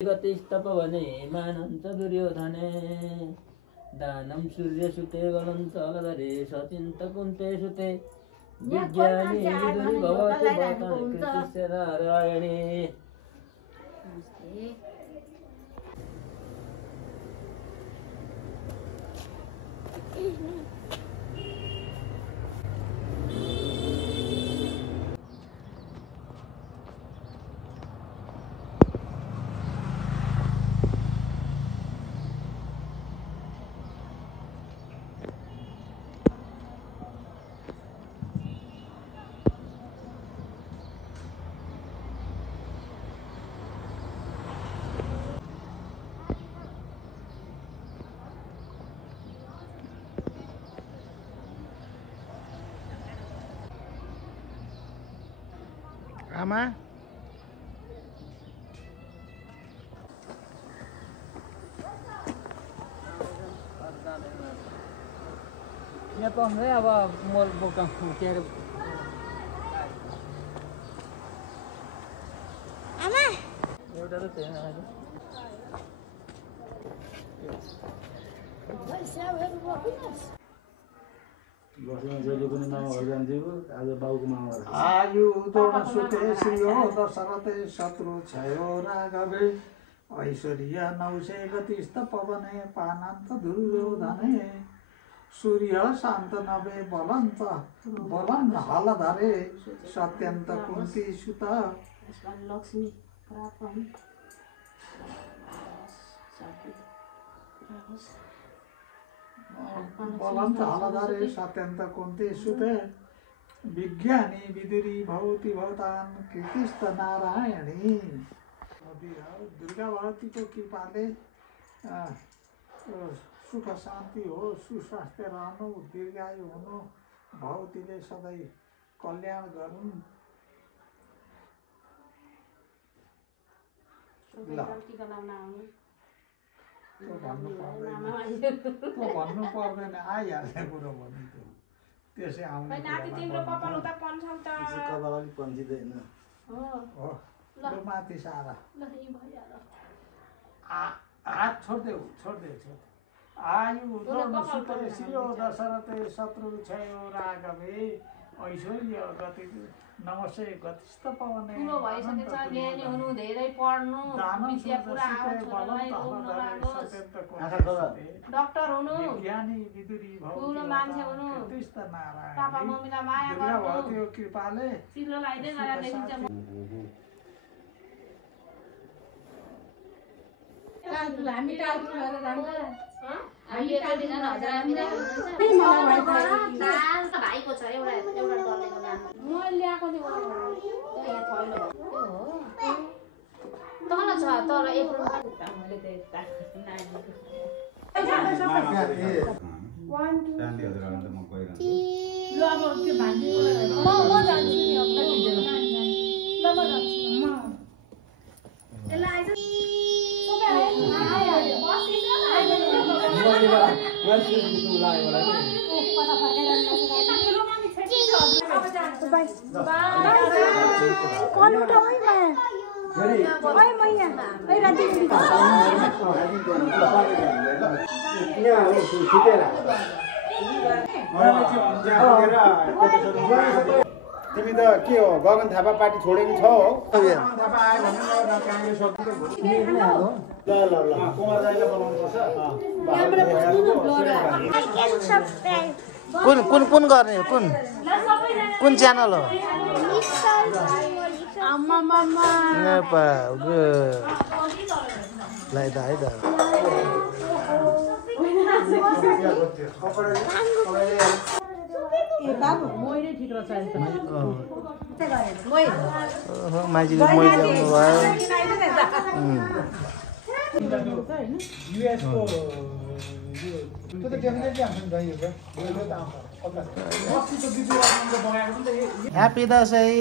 गतिस्तपवने मानञ्च दुर्योधने दानं सूर्यसुते गलञ्च अलधरे सचिन्त कुन्ते सुते विज्ञानी विदुरी भवति भवतां कृतिस्य नारायणे। आमा यहाँ पस्दै अब मल बोका के अरे आमा एउटा त थिएन अहिले आयु तोरण सुते श्रियो दशरथे शत्रु क्षयो राघवे ऐश्वर्य नौसे गतिस्त पवने पानान्त दुर्योधने सूर्य शान्त नभे बलन्त बलन हलधरे सत्यन्त कुन्ती सुत लक्ष्मी बलन्त हलधरे सत्यन्त कुन्ती सुते विज्ञानी विदुरी भवति भवतान् कृतिस्त नारायणी। दुर्गा भगवतीको कृपाले सुख शान्ति हो, सुस्वास्थ्य रहनु, दीर्घायु हुनु, भगवतीले सधैँ कल्याण गरून्। भन्नु पर्दैन, आइहाल्ने कुरो भन्नु त्यो त्यसै आउने माथि सारा हात छोड्देऊ आयु सुते श्रियो दशरथे शत्रु क्षयो राघवे ऐश्वर्य गति नमस्ते गतिस्त पवने ठुलो भइसकेछ, ज्ञानी हुनु, धेरै पढ्नु, विद्या पुरा आउँछ, डाक्टर हुनु, ज्ञानी विदुरी ठुलो मान्छे हुनु, पापा मम्मीलाई माया गर्नु, कृपाले चिल्लो लगाइदै गरेर देखिन्छ। हामी टाल्टु गरेर जान्छ। भाइको छ एउटा डल्लेको नाम मैले ल्याएको थियो तल छ तल तिमी त के हो गगन थापा पार्टी छोडेको छौ हो? थापा आयो भने ल कुमार दाइले कुन कुन गर्ने कुन च्यानल हो? माइजीको मैले ह्यापी दसैँ।